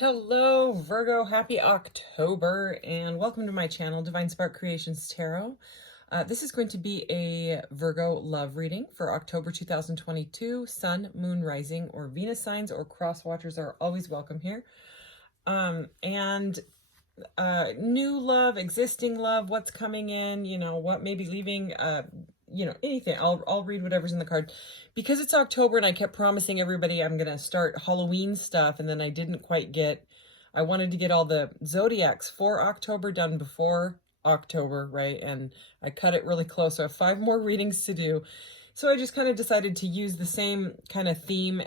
Hello, Virgo. Happy October, and welcome to my channel, Divine Spark Creations Tarot. This is going to be a Virgo love reading for October 2022. Sun, Moon, Rising, or Venus signs or cross watchers are always welcome here. New love, existing love, what's coming in, what may be leaving, anything. I'll read whatever's in the card. Because it's October and I kept promising everybody I'm going to start Halloween stuff, and then I didn't quite I wanted to get all the zodiacs for October done before October, right? And I cut it really close. So I have 5 more readings to do. So I just kind of decided to use the same kind of theme.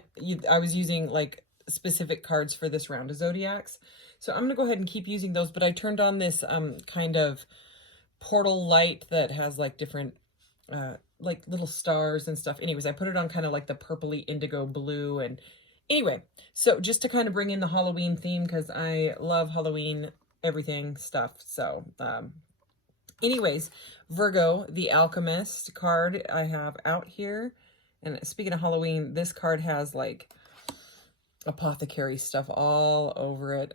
I was using like specific cards for this round of zodiacs. So I'm going to go ahead and keep using those, but I turned on this kind of portal light that has like different like little stars and stuff. Anyways, I put it on kind of like the purpley indigo blue. And anyway, so just to kind of bring in the Halloween theme, because I love Halloween everything stuff. So anyways, Virgo the Alchemist card I have out here. And speaking of Halloween, this card has like apothecary stuff all over it.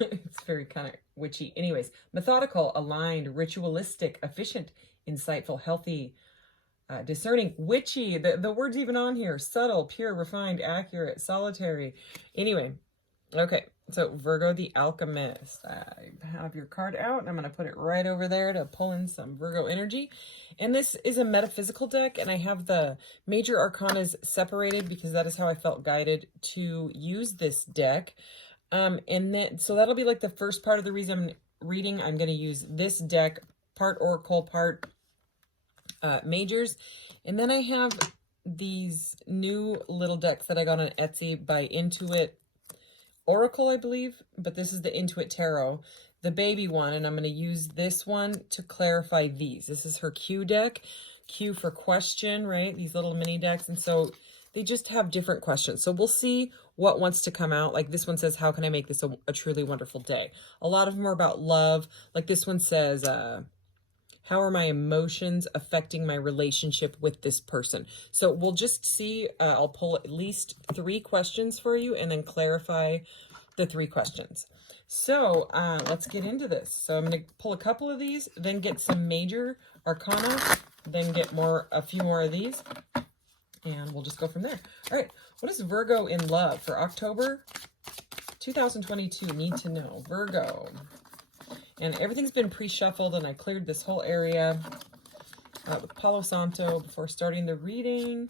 It's very kind of witchy. Anyways, methodical, aligned, ritualistic, efficient, insightful, healthy, discerning, witchy. The word's even on here. Subtle, pure, refined, accurate, solitary. Anyway, okay. So Virgo the Alchemist. I have your card out, and I'm going to put it right over there to pull in some Virgo energy. And this is a metaphysical deck, and I have the major arcanas separated because that is how I felt guided to use this deck. And then, so that'll be like the first part of the reason I'm reading. I'm going to use this deck, part oracle, part majors. And then I have these new little decks that I got on Etsy by Intuit Oracle, I believe, but this is the Intuit Tarot, the baby one, and I'm going to use this one to clarify these. This is her Q deck, Q for question, right? These little mini decks, and so they just have different questions. So we'll see what wants to come out. Like this one says, how can I make this a truly wonderful day? A lot of them are about love. Like this one says, how are my emotions affecting my relationship with this person? So we'll just see. I'll pull at least 3 questions for you and then clarify the 3 questions. So let's get into this. So I'm going to pull a couple of these, then get some major arcana, then get a few more of these, and we'll just go from there. All right. What is Virgo in love for October 2022? Need to know. Virgo. And everything's been pre-shuffled, and I cleared this whole area with Palo Santo before starting the reading.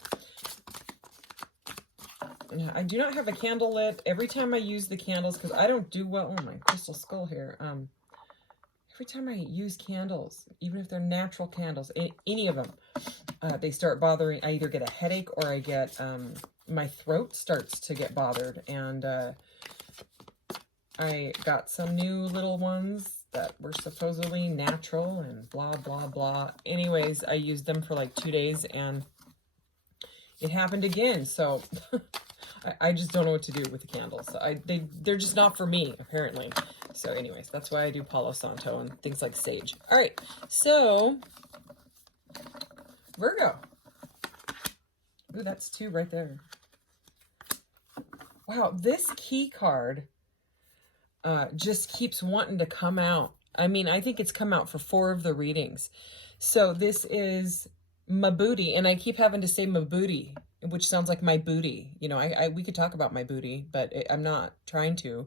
And I do not have a candle lit. Every time I use the candles, because I don't do well, oh, my crystal skull here. Every time I use candles, even if they're natural candles, any of them, they start bothering. I either get a headache or I get, my throat starts to get bothered. And I got some new little ones that were supposedly natural and blah, blah, blah. Anyways, I used them for like 2 days and it happened again. So I just don't know what to do with the candles. So they're just not for me, apparently. So anyways, that's why I do Palo Santo and things like sage. All right, so Virgo. Ooh, that's 2 right there. Wow, this key card just keeps wanting to come out. I mean, I think it's come out for 4 of the readings. So this is my booty, and I keep having to say my booty, which sounds like my booty. You know, we could talk about my booty, but I'm not trying to.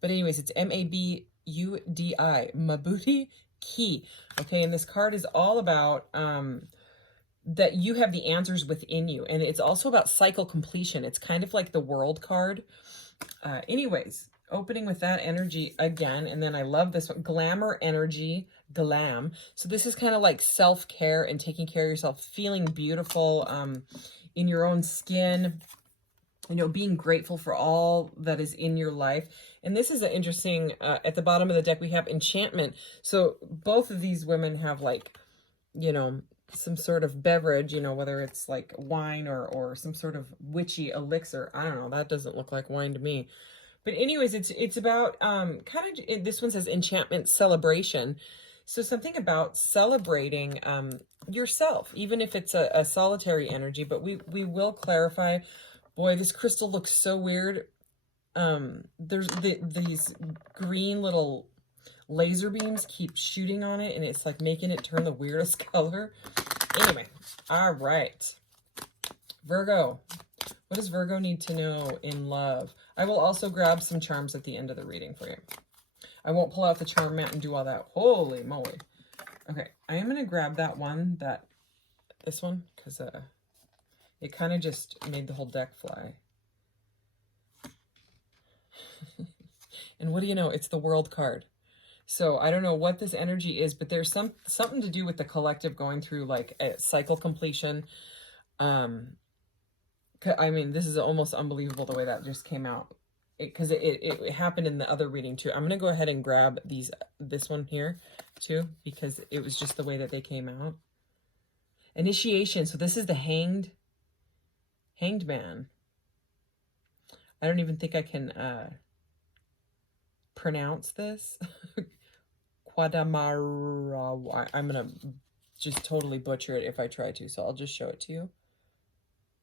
But anyways, it's M-A-B-U-D-I, my booty key. Okay, and this card is all about that you have the answers within you, and it's also about cycle completion. It's kind of like the World card. Anyways, opening with that energy again, and then I love this one, glamour energy, glam. So this is kind of like self-care and taking care of yourself, feeling beautiful in your own skin, you know, being grateful for all that is in your life. And this is an interesting, at the bottom of the deck, we have enchantment. So both of these women have like, you know, some sort of beverage, you know, whether it's like wine or some sort of witchy elixir. I don't know. That doesn't look like wine to me. But anyways, it's about kind of, this one says enchantment celebration. So something about celebrating yourself, even if it's a solitary energy. But we will clarify. Boy, this crystal looks so weird. there's these green little laser beams keep shooting on it, and it's like making it turn the weirdest color. Anyway, all right. Virgo, what does Virgo need to know in love? I will also grab some charms at the end of the reading for you. I won't pull out the charm mat and do all that. Holy moly. Okay, I am going to grab that one, this one, because it kind of just made the whole deck fly. And what do you know? It's the World card. So I don't know what this energy is, but there's something to do with the collective going through like a cycle completion. I mean, this is almost unbelievable the way that just came out, because it happened in the other reading too. I'm going to go ahead and grab this one here too, because it was just the way that they came out. Initiation. So this is the hanged man. I don't even think I can pronounce this. Quadamara. I'm going to just totally butcher it if I try to, so I'll just show it to you.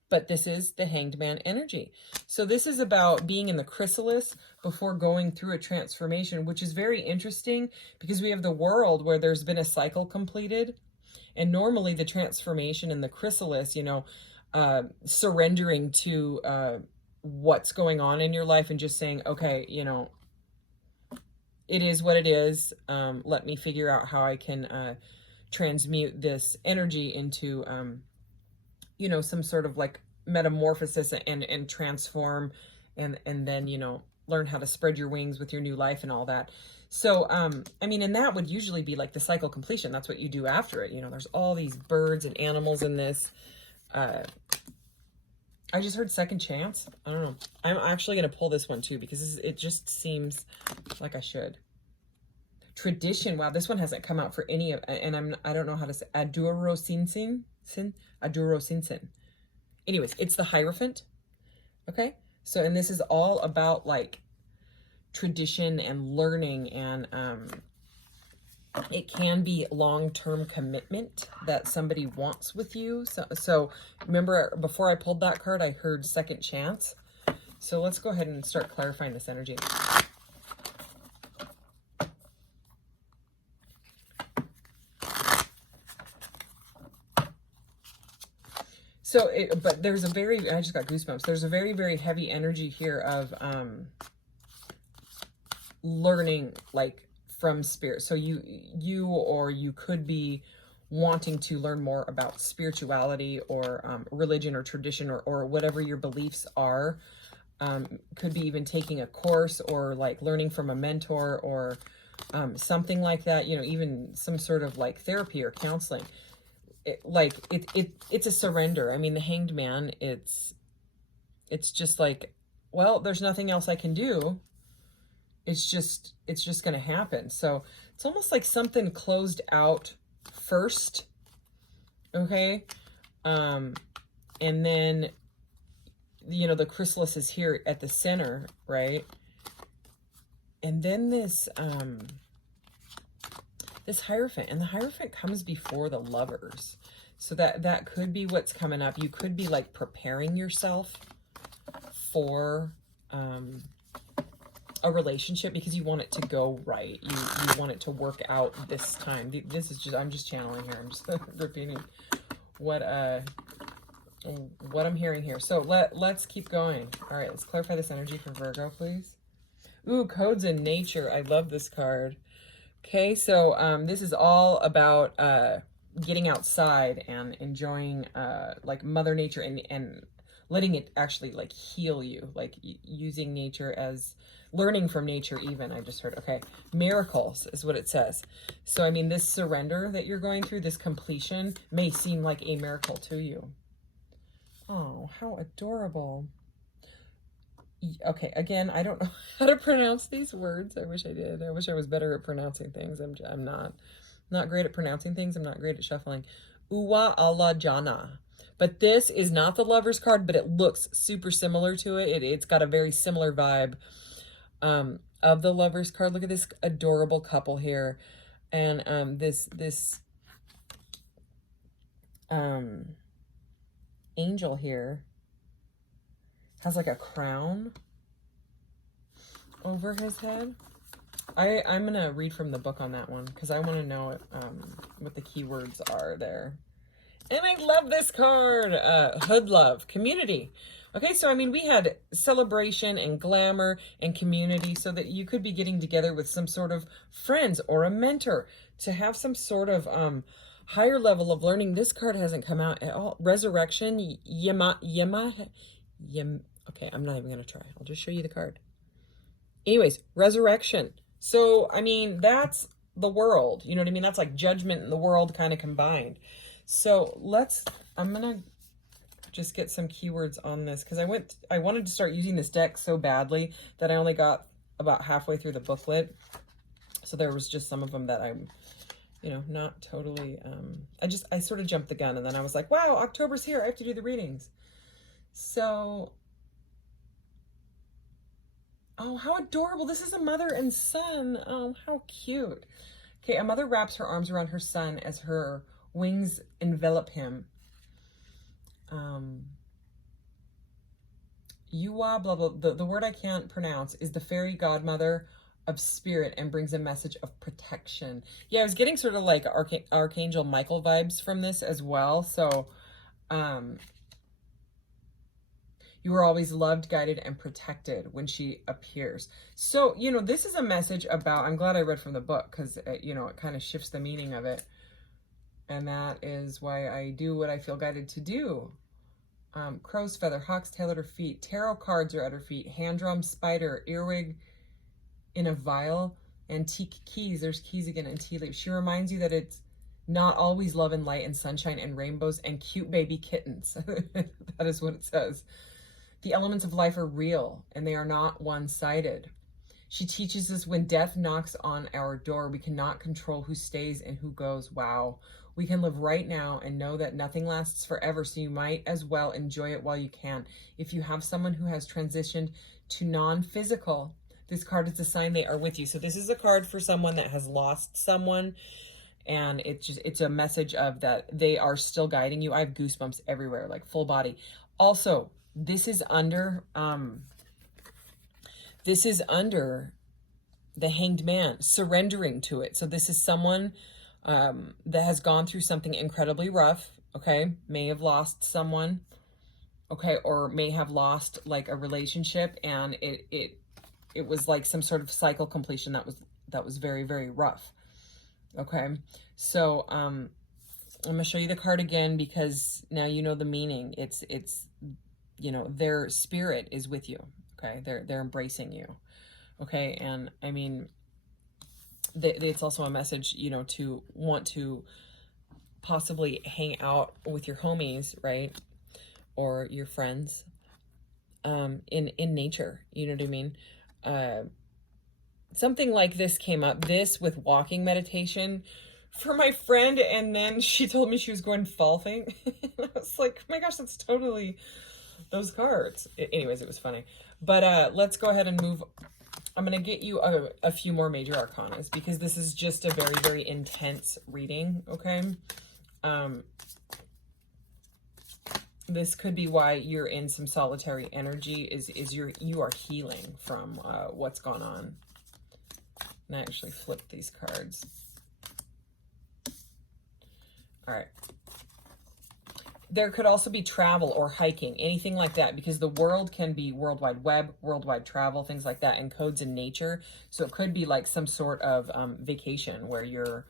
But this is the hanged man energy. So this is about being in the chrysalis before going through a transformation, which is very interesting because we have the world where there's been a cycle completed. And normally the transformation in the chrysalis, you know, surrendering to what's going on in your life and just saying, okay, you know, it is what it is. Let me figure out how I can transmute this energy into you know, some sort of like metamorphosis and transform and then, you know, learn how to spread your wings with your new life and all that. So, I mean, and that would usually be like the cycle completion. That's what you do after it. You know, there's all these birds and animals in this. I just heard second chance. I don't know. I'm actually going to pull this one too, because it just seems like I should. Tradition. Wow, this one hasn't come out for any of, and I don't know how to say, Adurosinsin. Anyways, it's the Hierophant. Okay, so and this is all about like tradition and learning, and it can be long-term commitment that somebody wants with you. So remember, before I pulled that card, I heard second chance. So let's go ahead and start clarifying this energy. So, but there's a very, I just got goosebumps. There's a very, very heavy energy here of learning, like, from spirit. So you could be wanting to learn more about spirituality or religion or tradition or whatever your beliefs are. Could be even taking a course or like learning from a mentor or something like that. You know, even some sort of like therapy or counseling. It's a surrender. I mean, the Hanged Man, it's just like, well, there's nothing else I can do. It's just going to happen. So it's almost like something closed out first. Okay. And then, you know, the chrysalis is here at the center, right? And then this Hierophant, and the Hierophant comes before the Lovers. So that could be what's coming up. You could be like preparing yourself for a relationship because you want it to go right. You want it to work out this time. This is just, I'm just channeling here. I'm just repeating what I'm hearing here. So let's keep going. All right, let's clarify this energy for Virgo, please. Ooh, Codes in Nature. I love this card. Okay, so this is all about getting outside and enjoying like Mother Nature and letting it actually like heal you, like using nature as learning from nature even. I just heard, okay, miracles is what it says. So, I mean, this surrender that you're going through, this completion may seem like a miracle to you. Oh, how adorable. Okay, again, I don't know how to pronounce these words. I wish I did. I wish I was better at pronouncing things. I'm not great at pronouncing things. I'm not great at shuffling. Uwa ala jana. But this is not the Lover's card, but it looks super similar to it. It's got a very similar vibe of the Lover's card. Look at this adorable couple here. And this angel here has like a crown. over his head. I'm going to read from the book on that one because I want to know what the keywords are there. And I love this card, Hood Love, Community. Okay, so I mean, we had celebration and glamour and community, so that you could be getting together with some sort of friends or a mentor to have some sort of higher level of learning. This card hasn't come out at all. Resurrection, okay, I'm not even going to try. I'll just show you the card. Anyways, resurrection. So, I mean, that's the world. You know what I mean? That's like judgment and the world kind of combined. So I'm going to just get some keywords on this because I wanted to start using this deck so badly that I only got about halfway through the booklet. So there was just some of them that I'm, not totally, I sort of jumped the gun, and then I was like, wow, October's here. I have to do the readings. So, oh, how adorable. This is a mother and son. Oh, how cute. Okay, a mother wraps her arms around her son as her wings envelop him. Yua, blah, blah, the word I can't pronounce is the fairy godmother of spirit and brings a message of protection. Yeah, I was getting sort of like Archangel Michael vibes from this as well. So, you were always loved, guided, and protected when she appears. So, this is a message about, I'm glad I read from the book because, it kind of shifts the meaning of it. And that is why I do what I feel guided to do. Crow's feather, hawk's tail at her feet, tarot cards are at her feet, hand drum, spider, earwig in a vial, antique keys. There's keys again, and tea leaves. She reminds you that it's not always love and light and sunshine and rainbows and cute baby kittens. That is what it says. The elements of life are real and they are not one-sided. She teaches us when death knocks on our door, we cannot control who stays and who goes. Wow. We can live right now and know that nothing lasts forever, so you might as well enjoy it while you can. If you have someone who has transitioned to non-physical, this card is a sign they are with you. So this is a card for someone that has lost someone, and it's a message of that they are still guiding you. I have goosebumps everywhere, like full body. Also, this is under the Hanged Man, surrendering to it. So this is someone that has gone through something incredibly rough, okay? May have lost someone, okay? Or may have lost like a relationship, and it was like some sort of cycle completion that was very, very rough, okay? So I'm gonna show you the card again because now you know the meaning. It's their spirit is with you, okay? They're embracing you, okay? And I mean, it's also a message, to want to possibly hang out with your homies, right? Or your friends, in nature, you know what I mean? Something like this came up, this with walking meditation for my friend, and then she told me she was going falling. I was like, oh my gosh, that's totally those cards. Anyways, it was funny. But let's go ahead and move. I'm going to get you a few more major arcanas because this is just a very, very intense reading, okay? This could be why you're in some solitary energy, is you are healing from what's gone on. And I actually flipped these cards. All right. There could also be travel or hiking, anything like that, because the world can be World Wide Web, worldwide travel, things like that, and codes in nature. So it could be like some sort of vacation where you're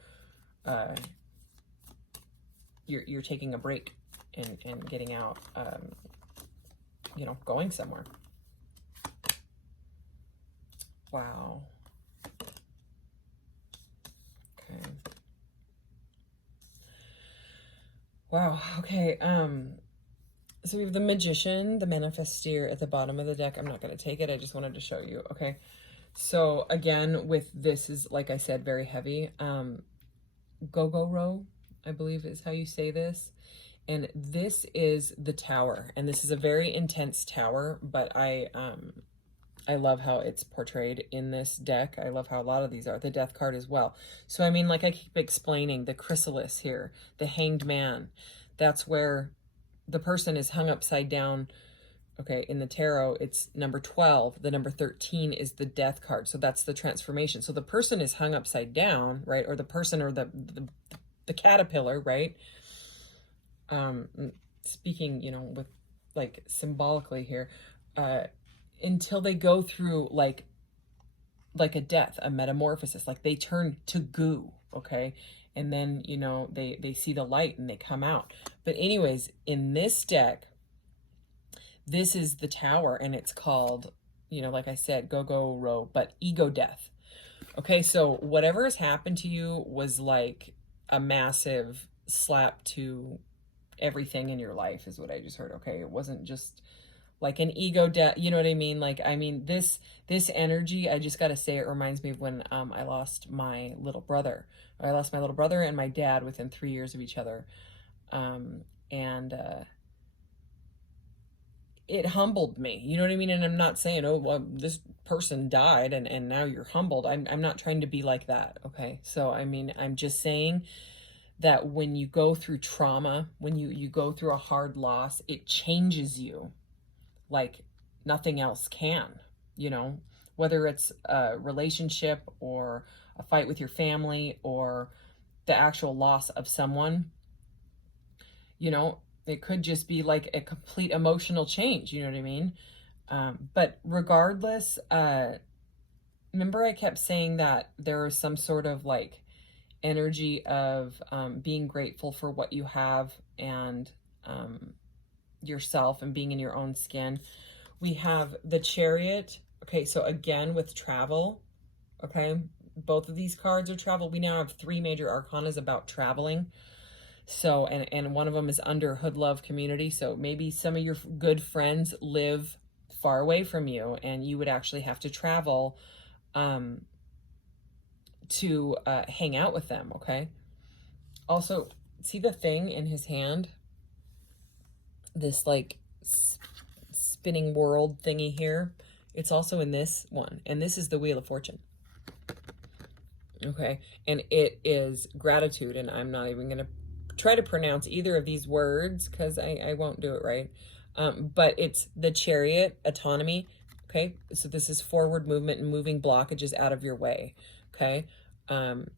taking a break and getting out, going somewhere. Wow. Okay. Wow, okay, so we have the Magician, the Manifesteur at the bottom of the deck. I'm not going to take it, I just wanted to show you, okay? So, again, with this is, like I said, very heavy. Go-Go-Ro, I believe is how you say this. And this is the Tower, and this is a very intense tower, but I love how it's portrayed in this deck. I love how a lot of these are. The Death card as well. So, I mean, like I keep explaining, the chrysalis here, the Hanged Man, that's where the person is hung upside down, Okay, in the tarot, it's number 12. The number 13 is the death card. So that's the transformation. So the person is hung upside down, right? Or the person, or the caterpillar, right? Speaking, you know, with like symbolically here, until they go through like a death, a metamorphosis, like they turn to goo, okay? And then, you know, they see the light and they come out. But anyways, in this deck, this is the Tower, and it's called, you know, like I said, go row, but ego death. Okay, so whatever has happened to you was like a massive slap to everything in your life, is what I just heard. Okay, it wasn't just like an ego death, you know what I mean? Like, I mean, this energy, I just got to say, it reminds me of when I lost my little brother. I lost my little brother and my dad within 3 years of each other. It humbled me, you know what I mean? And I'm not saying, oh, well, this person died and now you're humbled. I'm not trying to be like that, okay? So, I mean, I'm just saying that when you go through trauma, when you go through a hard loss, it changes you like nothing else can, you know, whether it's a relationship or a fight with your family or the actual loss of someone, you know, it could just be like a complete emotional change, you know what I mean? But regardless, remember I kept saying that there is some sort of like energy of being grateful for what you have and yourself and being in your own skin. We have the Chariot. Okay, so again with travel, okay, both of these cards are travel. We now have 3 major arcanas about traveling. So, and one of them is under Hood Love Community. So maybe some of your good friends live far away from you and you would actually have to travel to hang out with them, okay? Also, see the thing in his hand? This like spinning world thingy here. It's also in this one. And this is the Wheel of Fortune. Okay. And it is gratitude. And I'm not even going to try to pronounce either of these words because I won't do it right. But it's the Chariot, autonomy. Okay. So this is forward movement and moving blockages out of your way. Okay. And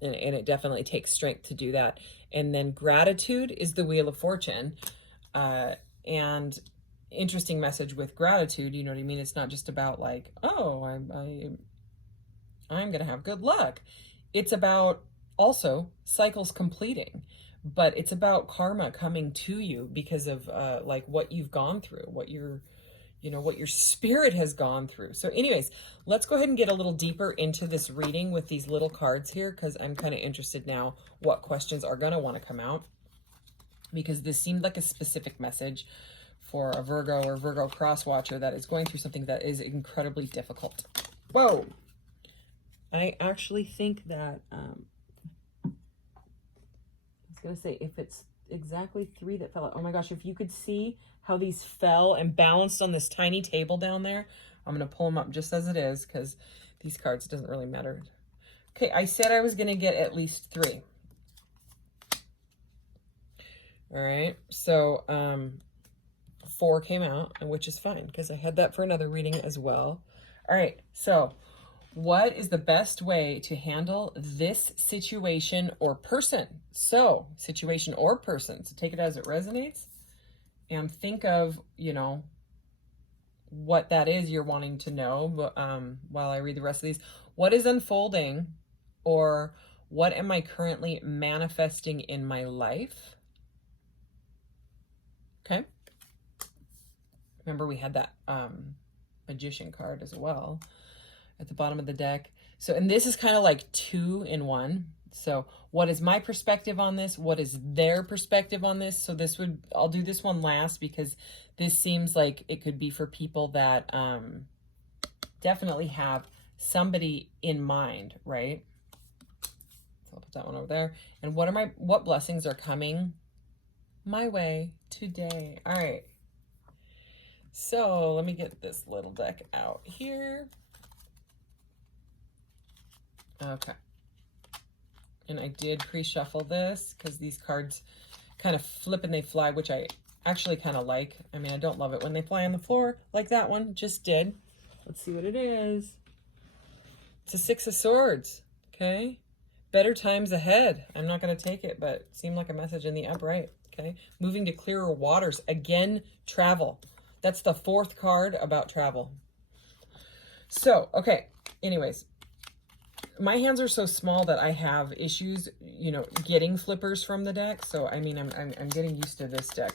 it definitely takes strength to do that. And then gratitude is the Wheel of Fortune. And interesting message with gratitude, you know what I mean? It's not just about like, oh, I'm going to have good luck. It's about also cycles completing, but it's about karma coming to you because of like what you've gone through, what your spirit has gone through. So anyways, let's go ahead and get a little deeper into this reading with these little cards here, because I'm kind of interested now what questions are going to want to come out, because this seemed like a specific message for a Virgo or Virgo cross watcher that is going through something that is incredibly difficult. Whoa. I actually think that, I was going to say, if it's exactly 3 that fell out. Oh my gosh, if you could see how these fell and balanced on this tiny table down there. I'm going to pull them up just as it is because these cards, it doesn't really matter. Okay, I said I was going to get at least 3. All right, so 4 came out, which is fine because I had that for another reading as well. All right, so what is the best way to handle this situation or person? So, situation or person. So take it as it resonates and think of, you know, what that is you're wanting to know. But while I read the rest of these, what is unfolding, or what am I currently manifesting in my life? Okay. Remember we had that Magician card as well at the bottom of the deck. So, and this is kind of like 2 in 1. So what is my perspective on this? What is their perspective on this? So this would, I'll do this one last because this seems like it could be for people that definitely have somebody in mind, right? So I'll put that one over there. And what blessings are coming my way today? All right. So let me get this little deck out here. Okay. And I did pre-shuffle this because these cards kind of flip and they fly, which I actually kind of like. I mean, I don't love it when they fly on the floor like that one just did. Let's see what it is. It's a Six of Swords, okay? Better times ahead. I'm not going to take it, but it seemed like a message in the upright, okay? Moving to clearer waters. Again, travel. That's the fourth card about travel. So, okay, anyways. My hands are so small that I have issues, you know, getting flippers from the deck. So, I mean, I'm getting used to this deck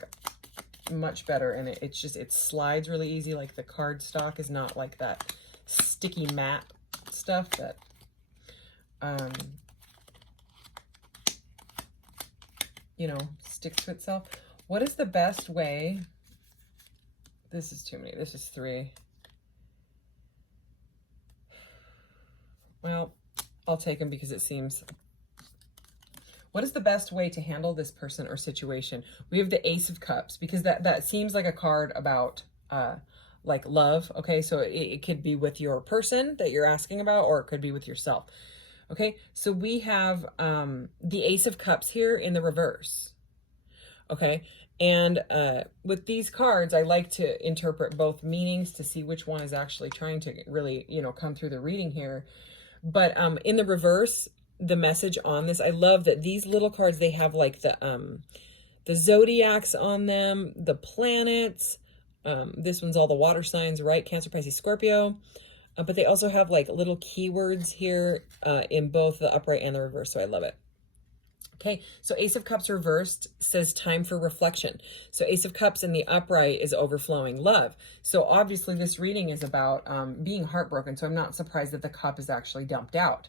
much better. And it slides really easy. Like the card stock is not like that sticky matte stuff that, you know, sticks to itself. What is the best way? This is too many. This is 3. Well, I'll take them because it seems... What is the best way to handle this person or situation? We have the Ace of Cups because that seems like a card about like love. Okay, so it could be with your person that you're asking about, or it could be with yourself. Okay, so we have the Ace of Cups here in the reverse. Okay, and with these cards, I like to interpret both meanings to see which one is actually trying to really, you know, come through the reading here. But in the reverse, the message on this, I love that these little cards, they have like the zodiacs on them, the planets. This one's all the water signs, right? Cancer, Pisces, Scorpio. But they also have like little keywords here in both the upright and the reverse. So I love it. Okay, so Ace of Cups reversed says time for reflection. So Ace of Cups in the upright is overflowing love. So obviously this reading is about being heartbroken. So I'm not surprised that the cup is actually dumped out.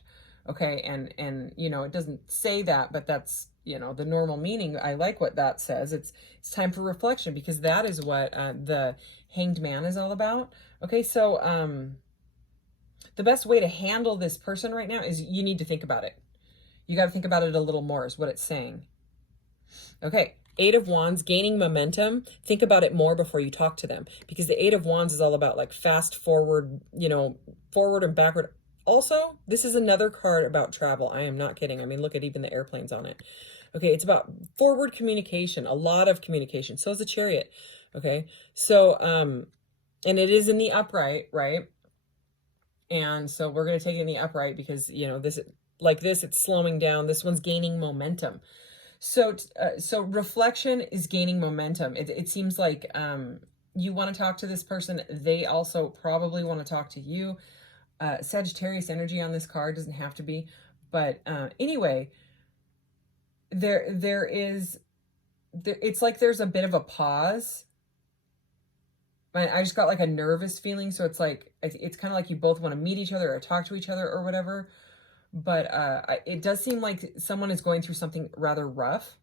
Okay, and you know, it doesn't say that, but that's, you know, the normal meaning. I like what that says. It's time for reflection because that is what the Hanged Man is all about. Okay, so the best way to handle this person right now is you need to think about it. You got to think about it a little more is what it's saying. Okay, Eight of Wands, gaining momentum. Think about it more before you talk to them because the Eight of Wands is all about like fast forward, you know, forward and backward. Also, this is another card about travel. I am not kidding. I mean, look at even the airplanes on it. Okay, it's about forward communication, a lot of communication. So is the Chariot. Okay, so, and it is in the upright, right? And so we're going to take it in the upright because, you know, this, like this, it's slowing down. This one's gaining momentum. So, so reflection is gaining momentum. It seems like you want to talk to this person. They also probably want to talk to you. Sagittarius energy on this card doesn't have to be, but anyway, it's like there's a bit of a pause. I just got like a nervous feeling. So it's like, it's kind of like you both want to meet each other or talk to each other or whatever. But it does seem like someone is going through something rather rough.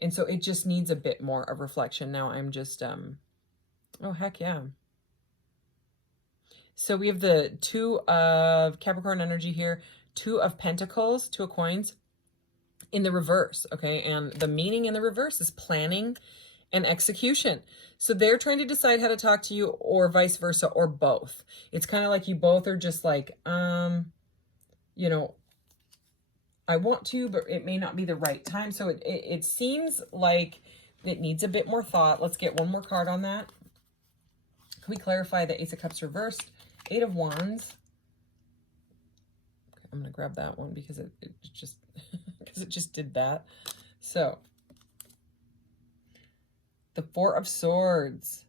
And so it just needs a bit more of reflection. Now I'm just, oh, heck yeah. So we have the Two of Capricorn energy here, Two of Pentacles, Two of Coins in the reverse, okay? And the meaning in the reverse is planning and execution. So they're trying to decide how to talk to you or vice versa or both. It's kind of like you both are just like, you know, I want to, but it may not be the right time. So it seems like it needs a bit more thought. Let's get one more card on that. Can we clarify the Ace of Cups reversed? Eight of Wands. Okay, I'm going to grab that one because it just because it just did that. So the Four of Swords.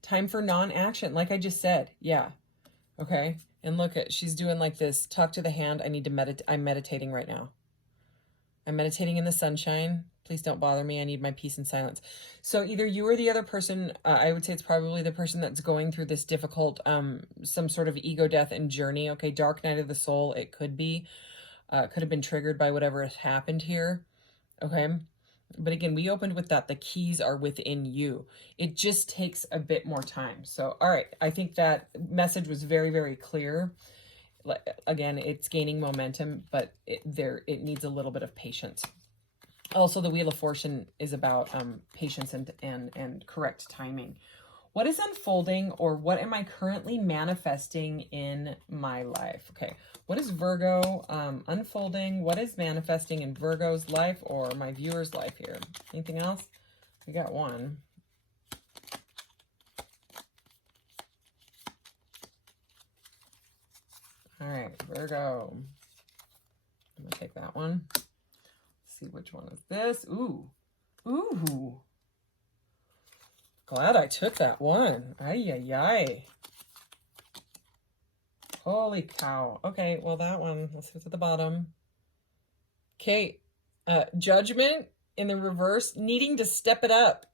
Time for non-action, like I just said. Yeah. Okay. And look at, she's doing like this, talk to the hand. I need to meditate. I'm meditating right now. I'm meditating in the sunshine. Please don't bother me. I need my peace and silence. So either you or the other person, I would say it's probably the person that's going through this difficult, some sort of ego death and journey. Okay, dark night of the soul, it could be. Could have been triggered by whatever has happened here. Okay, but again, we opened with that. The keys are within you. It just takes a bit more time. So, all right, I think that message was very, very clear. Again, it's gaining momentum, but it needs a little bit of patience. Also, the Wheel of Fortune is about patience and correct timing. What is unfolding, or what am I currently manifesting in my life? Okay, what is Virgo unfolding? What is manifesting in Virgo's life or my viewer's life here? Anything else? We got one. All right, Virgo. I'm gonna take that one. Let's see which one is this. Ooh. Ooh. Glad I took that one. Ay, ay, ay. Holy cow. Okay, well, that one, let's see what's at the bottom. Okay, Judgment in the reverse, needing to step it up.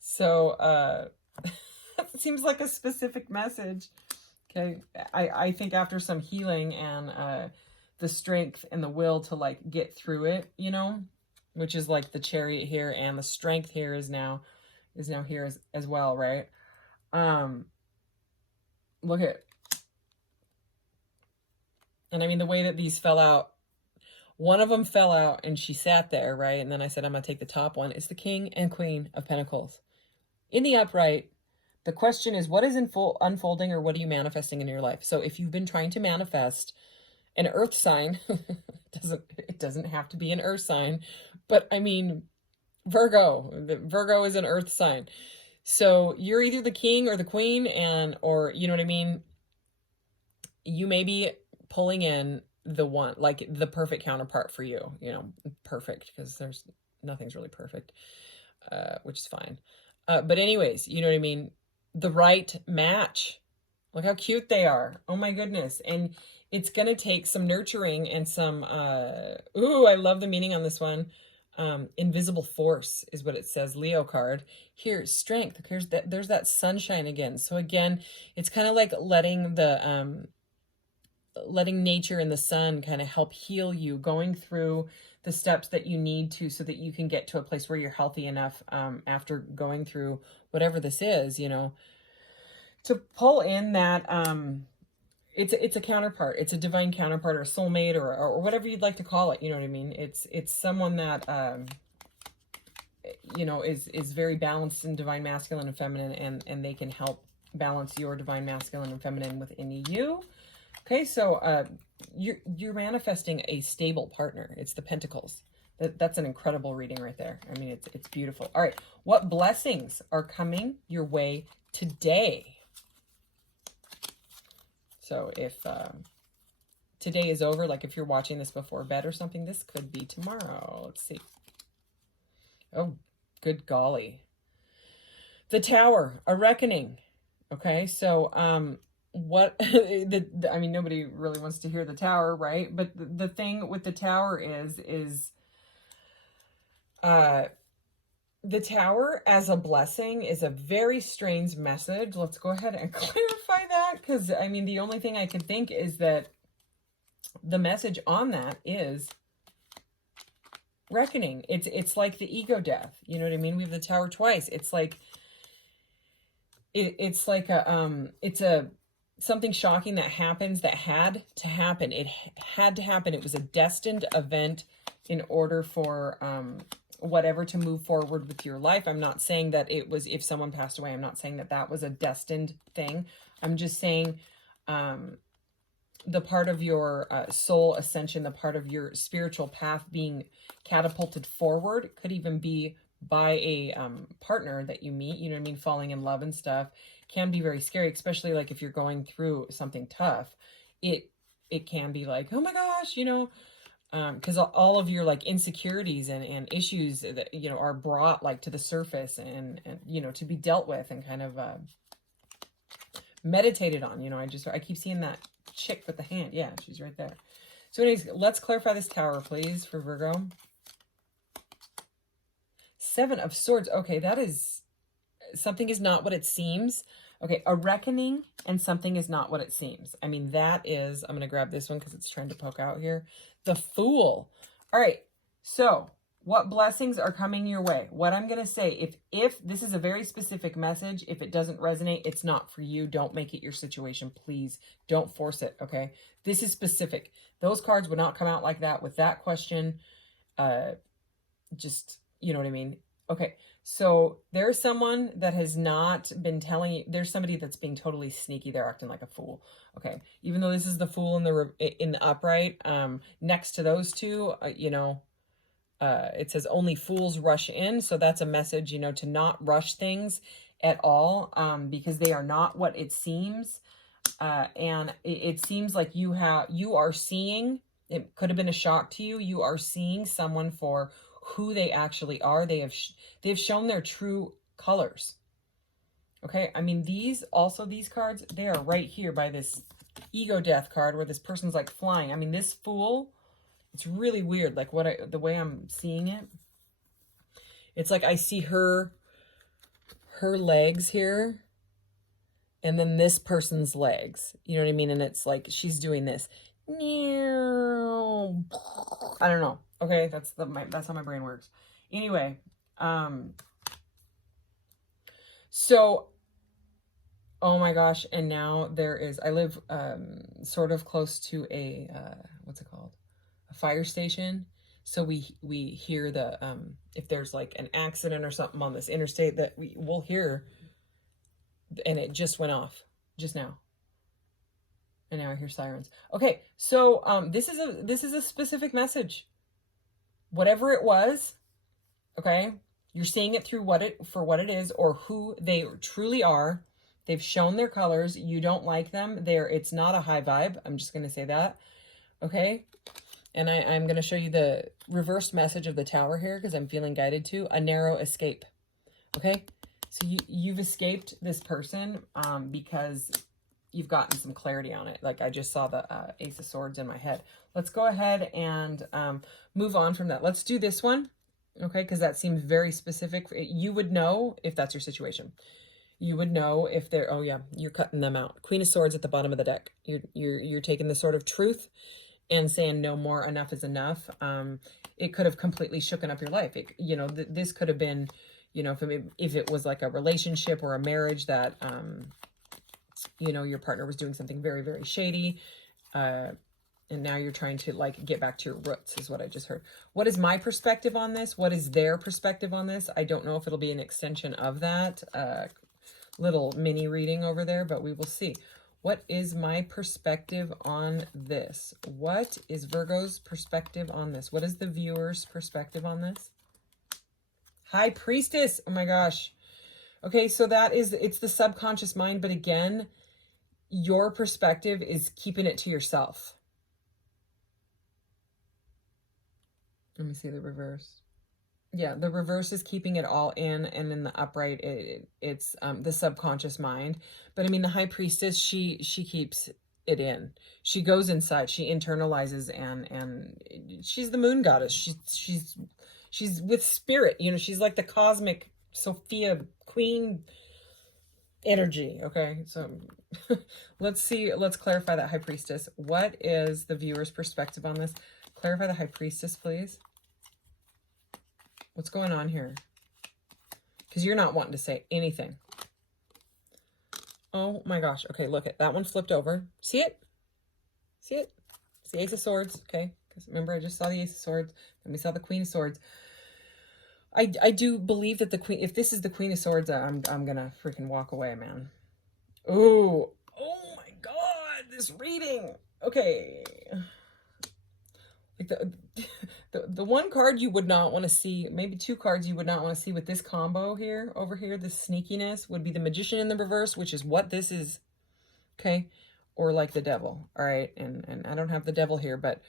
So, it seems like a specific message. Okay, I think after some healing and the strength and the will to like get through it, you know, which is like the Chariot here, and the strength here is now here as well, right? Look at, and I mean the way that these fell out, one of them fell out and she sat there, right? And then I said, I'm gonna take the top one. It's the King and Queen of Pentacles in the upright. The question is, what is unfolding, or what are you manifesting in your life? So if you've been trying to manifest an earth sign, it doesn't have to be an earth sign, but I mean, Virgo is an earth sign. So you're either the king or the queen, or you know what I mean? You may be pulling in the one, like the perfect counterpart for you, you know, perfect, because nothing's really perfect, which is fine. But anyways, you know what I mean? The right match. Look how cute they are. Oh my goodness. And it's going to take some nurturing and some, ooh, I love the meaning on this one. Invisible force is what it says, Leo card. Here, strength. There's that sunshine again. So again, it's kind of like letting nature and the sun kind of help heal you, going through the steps that you need to, so that you can get to a place where you're healthy enough after going through whatever this is, you know, to pull in that it's a counterpart, it's a divine counterpart, or a soulmate, or whatever you'd like to call it, you know what I mean? It's someone that you know, is very balanced in divine masculine and feminine, and they can help balance your divine masculine and feminine within you. Okay, so you're manifesting a stable partner. It's the Pentacles. That's an incredible reading right there. I mean, it's beautiful. All right, what blessings are coming your way today? So if today is over, like if you're watching this before bed or something, this could be tomorrow. Let's see. Oh, good golly. The Tower, a reckoning. Okay, so what I mean, nobody really wants to hear the Tower, right? But the thing with the Tower is the Tower as a blessing is a very strange message. Let's go ahead and clarify that, because I mean, the only thing I can think is that the message on that is reckoning. It's like the ego death, you know what I mean? We have the Tower twice. It's like it's like a something shocking that happens, that had to happen. It had to happen. It was a destined event in order for whatever to move forward with your life. I'm not saying that it was, if someone passed away, I'm not saying that that was a destined thing. I'm just saying the part of your soul ascension, the part of your spiritual path being catapulted forward, could even be by a partner that you meet, you know what I mean? Falling in love and stuff can be very scary, especially like if you're going through something tough. It can be like, oh my gosh, you know, because all of your like insecurities and issues that, you know, are brought like to the surface and you know, to be dealt with and kind of meditated on. You know, I keep seeing that chick with the hand. Yeah, she's right there. So anyways, let's clarify this Tower, please, for Virgo. Seven of Swords. Okay, that is, something is not what it seems. Okay, a reckoning and something is not what it seems. I mean, that is, I'm going to grab this one because it's trying to poke out here. The Fool. All right, so what blessings are coming your way? What I'm going to say, if this is a very specific message, if it doesn't resonate, it's not for you. Don't make it your situation, please. Don't force it, okay? This is specific. Those cards would not come out like that with that question. Just, you know what I mean? Okay, so there's someone that has not been telling you, there's somebody that's being totally sneaky. They're acting like a fool. Okay, even though this is the Fool in the upright, next to those two, you know, it says only fools rush in. So that's a message, you know, to not rush things at all, because they are not what it seems. And it seems like you are seeing, it could have been a shock to you. You are seeing someone for who they actually are. They've shown their true colors. Okay. I mean, these cards, they are right here by this ego death card where this person's like flying. I mean, this Fool, it's really weird. Like the way I'm seeing it, it's like I see her legs here, and then this person's legs. You know what I mean? And it's like she's doing this. I don't know. Okay, that's how my brain works. Anyway, so, oh my gosh, and now I live sort of close to a what's it called? A fire station. So we hear the if there's like an accident or something on this interstate, that we'll hear, and it just went off just now. And now I hear sirens. Okay, so this is a specific message. Whatever it was, okay, you're seeing it through for what it is, or who they truly are. They've shown their colors. You don't like them. It's not a high vibe. I'm just going to say that. Okay. And I'm going to show you the reversed message of the Tower here, because I'm feeling guided to a narrow escape. Okay. So you've escaped this person because you've gotten some clarity on it. Like I just saw the Ace of Swords in my head. Let's go ahead and move on from that. Let's do this one. Okay. Because that seems very specific. You would know if that's your situation. You would know if they're, oh yeah, you're cutting them out. Queen of Swords at the bottom of the deck. You're taking the sword of truth and saying no more, enough is enough. It could have completely shooken up your life. This could have been, if it was like a relationship or a marriage that, your partner was doing something very, very shady. And now you're trying to like get back to your roots is what I just heard. What is my perspective on this? What is their perspective on this? I don't know if it'll be an extension of that little mini reading over there, but we will see. What is my perspective on this? What is Virgo's perspective on this? What is the viewer's perspective on this? High Priestess. Oh my gosh. Okay, so it's the subconscious mind, but again, your perspective is keeping it to yourself. Let me see the reverse. Yeah, the reverse is keeping it all in, and in the upright, it's the subconscious mind. But I mean, the High Priestess, she keeps it in. She goes inside. She internalizes, and she's the moon goddess. She's with spirit. She's like the cosmic Sophia Queen energy. Okay, so let's clarify that High Priestess. What is the viewer's perspective on this? Clarify the High Priestess, please. What's going on here? Because you're not wanting to say anything. Oh my gosh. Okay, look at that one flipped over. See it? See it? It's the Ace of Swords. Okay, because remember I just saw the Ace of Swords, and we saw the Queen of Swords. I do believe that the Queen, if this is the Queen of Swords, I'm gonna freaking walk away, man. Ooh. Oh my God, this reading. Okay. Like the one card you would not want to see, maybe two cards you would not want to see with this combo here, over here, this sneakiness, would be the Magician in the reverse, which is what this is, okay? Or like the Devil, all right? And I don't have the Devil here, but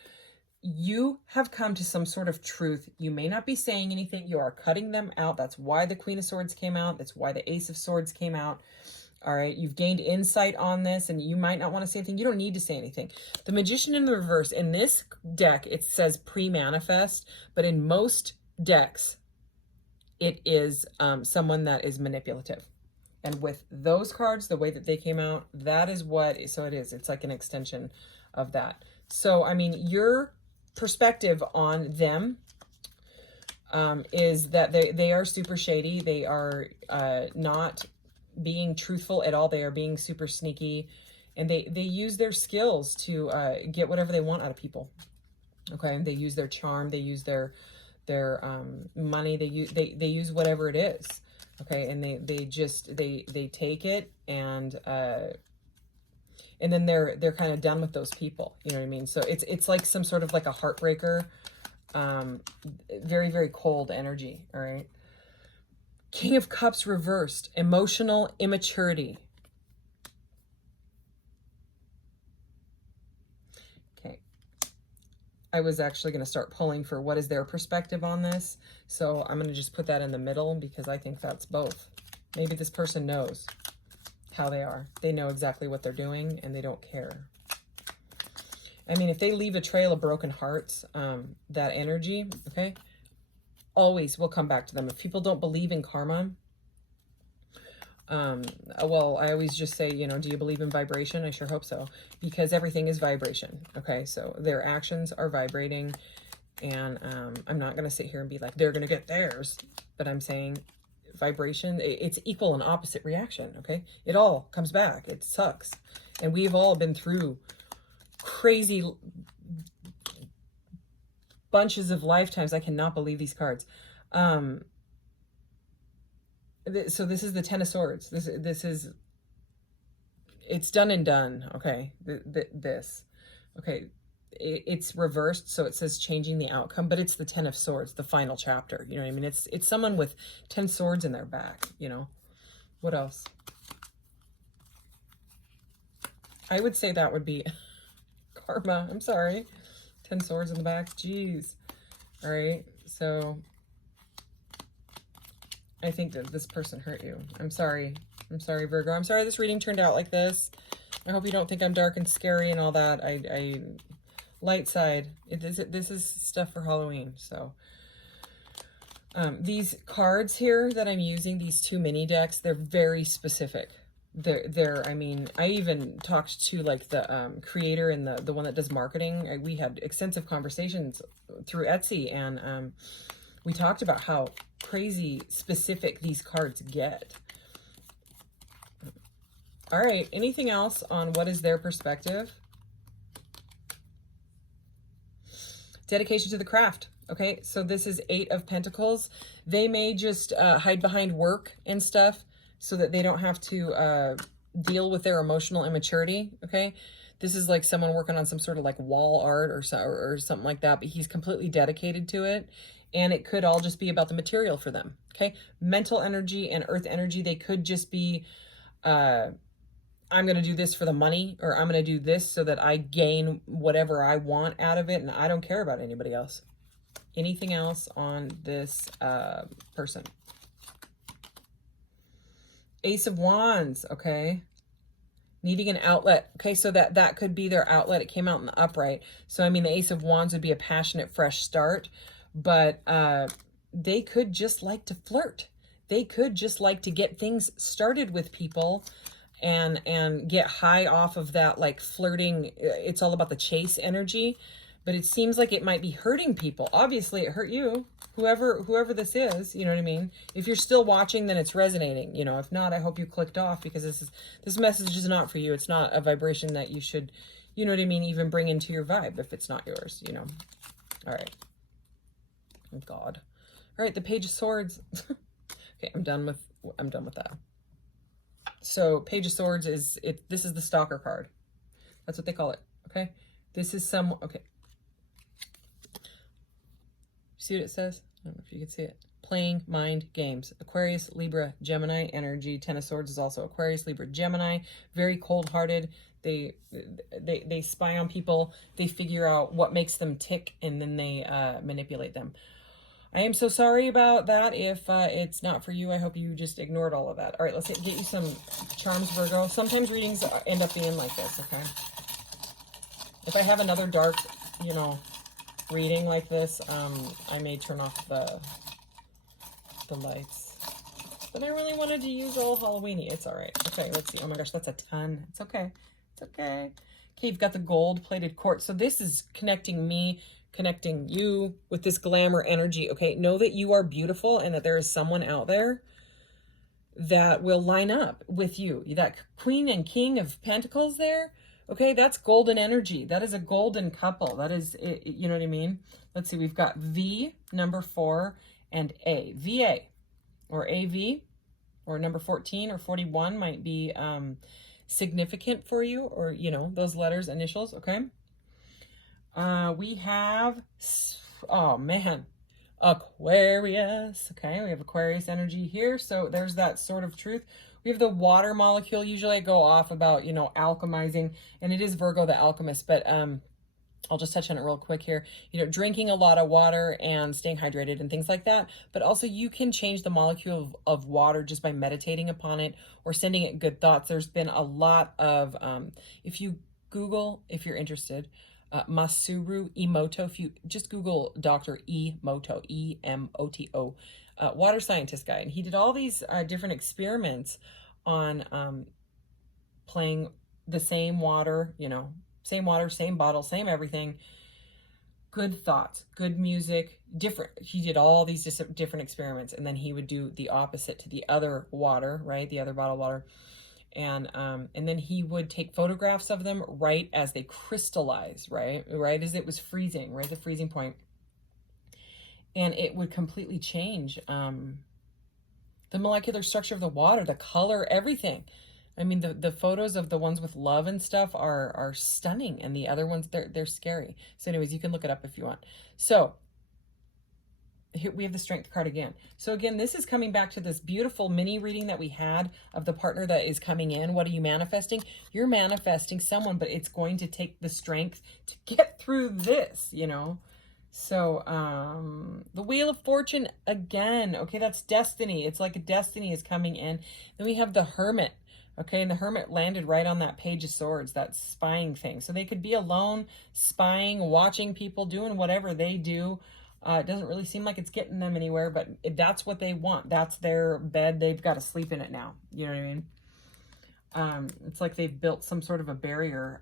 you have come to some sort of truth. You may not be saying anything. You are cutting them out. That's why the Queen of Swords came out. That's why the Ace of Swords came out. All right, you've gained insight on this, and you might not want to say anything. You don't need to say anything. The Magician in the reverse, in this deck, it says pre-manifest, but in most decks, it is someone that is manipulative. And with those cards, the way that they came out, that is what, so it is. It's like an extension of that. So, I mean, your perspective on them is that they are super shady. They are not being truthful at all. They are being super sneaky, and they use their skills to get whatever they want out of people. Okay, they use their charm, they use their money, they use whatever it is. Okay, and they take it, and then they're kind of done with those people. You know what I mean? So it's like some sort of like a heartbreaker, very, very cold energy. All right. King of Cups reversed, emotional immaturity. I was actually going to start pulling for what is their perspective on this. So I'm going to just put that in the middle because I think that's both. Maybe this person knows how they are. They know exactly what they're doing and they don't care. I mean, if they leave a trail of broken hearts, that energy, okay, always will come back to them. If people don't believe in karma, well, I always just say, you know, do you believe in vibration? I sure hope so, because everything is vibration. Okay, so their actions are vibrating, and I'm not going to sit here and be like, they're going to get theirs, but I'm saying vibration, it's equal and opposite reaction. Okay, it all comes back. It sucks, and we've all been through crazy bunches of lifetimes. I cannot believe these cards. So this is the Ten of Swords. This is, it's done and done. Okay, this, okay, it's reversed, so it says changing the outcome, but it's the Ten of Swords, the final chapter. You know what I mean? It's someone with 10 swords in their back. You know, what else? I would say that would be karma. I'm sorry, 10 swords in the back. Jeez. All right, so I think that this person hurt you. I'm sorry. I'm sorry, Virgo. I'm sorry this reading turned out like this. I hope you don't think I'm dark and scary and all that. I light side. This is stuff for Halloween. So these cards here that I'm using, these 2 mini decks, they're very specific. I mean, I even talked to like the creator and the one that does marketing. We had extensive conversations through Etsy, and we talked about how crazy specific these cards get. All right, anything else on what is their perspective? Dedication to the craft. Okay, so this is 8 of Pentacles. They may just hide behind work and stuff so that they don't have to deal with their emotional immaturity. Okay, this is like someone working on some sort of like wall art or something like that, but he's completely dedicated to it. And it could all just be about the material for them. Okay, mental energy and earth energy, they could just be, I'm going to do this for the money, or I'm going to do this so that I gain whatever I want out of it, and I don't care about anybody else. Anything else on this person? Ace of Wands, okay. Needing an outlet. Okay, so that could be their outlet. It came out in the upright. So, I mean, the Ace of Wands would be a passionate, fresh start, but they could just like to flirt. They could just like to get things started with people and get high off of that, like flirting. It's all about the chase energy, but it seems like it might be hurting people. Obviously it hurt you, whoever this is, you know what I mean? If you're still watching, then it's resonating. You know, if not, I hope you clicked off, because this message is not for you. It's not a vibration that you should, you know what I mean, even bring into your vibe if it's not yours, you know. All right. Oh God. All right, the Page of Swords. Okay, I'm done with that. So Page of Swords this is the stalker card. That's what they call it. Okay. This is okay. See what it says? I don't know if you can see it. Playing mind games. Aquarius, Libra, Gemini energy. 10 of Swords is also Aquarius, Libra, Gemini. Very cold-hearted. They spy on people. They figure out what makes them tick, and then they manipulate them. I am so sorry about that. If it's not for you, I hope you just ignored all of that. All right, let's get you some charms, Virgo. Sometimes readings end up being like this, okay? If I have another dark, you know, reading like this, I may turn off the lights. But I really wanted to use all Halloweeny. It's all right. Okay, let's see. Oh my gosh, that's a ton. It's okay. It's okay. Okay, you've got the gold-plated quartz. So this is connecting me, connecting you with this glamour energy. Okay, know that you are beautiful and that there is someone out there that will line up with you. That Queen and King of Pentacles there. Okay, that's golden energy. That is a golden couple. That is, you know what I mean? Let's see, we've got V, number 4, and A. VA, or AV, or number 14 or 41 might be significant for you, or, you know, those letters, initials, okay? We have, oh man, Aquarius. Okay, we have Aquarius energy here. So there's that sort of truth. We have the water molecule. Usually I go off about, you know, alchemizing, and it is Virgo the Alchemist, but I'll just touch on it real quick here. You know, drinking a lot of water and staying hydrated and things like that. But also you can change the molecule of water just by meditating upon it or sending it good thoughts. There's been a lot of, if you Google, if you're interested, Masaru Emoto, if you just Google Dr. Emoto, Emoto, water scientist guy. And he did all these different experiments on playing the same water, you know, same water, same bottle, same everything, good thoughts, good music, different. He did all these different experiments, and then he would do the opposite to the other water, right? The other bottled water. And then he would take photographs of them right as they crystallize, right as it was freezing, right, the freezing point. And it would completely change the molecular structure of the water, the color, everything. I mean, the photos of the ones with love and stuff are stunning, and the other ones, they're scary. So anyways, you can look it up if you want. So here we have the Strength card again. So again, this is coming back to this beautiful mini reading that we had of the partner that is coming in. What are you manifesting? You're manifesting someone, but it's going to take the strength to get through this, you know. So the Wheel of Fortune again. Okay, that's destiny. It's like a destiny is coming in. Then we have the Hermit. Okay, and the Hermit landed right on that Page of Swords, that spying thing. So they could be alone, spying, watching people, doing whatever they do. It doesn't really seem like it's getting them anywhere, but that's what they want. That's their bed. They've got to sleep in it now. You know what I mean? It's like they've built some sort of a barrier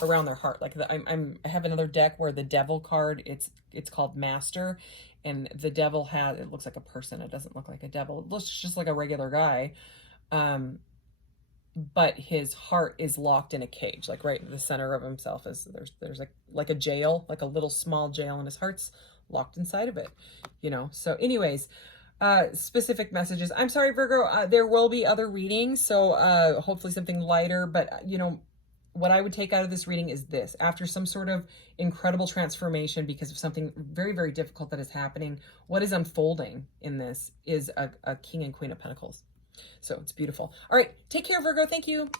around their heart. Like I have another deck where the Devil card, it's called Master, and the devil has, it looks like a person. It doesn't look like a devil. It looks just like a regular guy. But his heart is locked in a cage, like right in the center of himself is there's like a jail, like a little small jail, and his heart's locked inside of it, you know. So anyways, specific messages. I'm sorry, Virgo, there will be other readings, so hopefully something lighter, but you know, what I would take out of this reading is this: after some sort of incredible transformation because of something very, very difficult that is happening, what is unfolding in this is a King and Queen of Pentacles. So it's beautiful. All right, take care, Virgo. Thank you.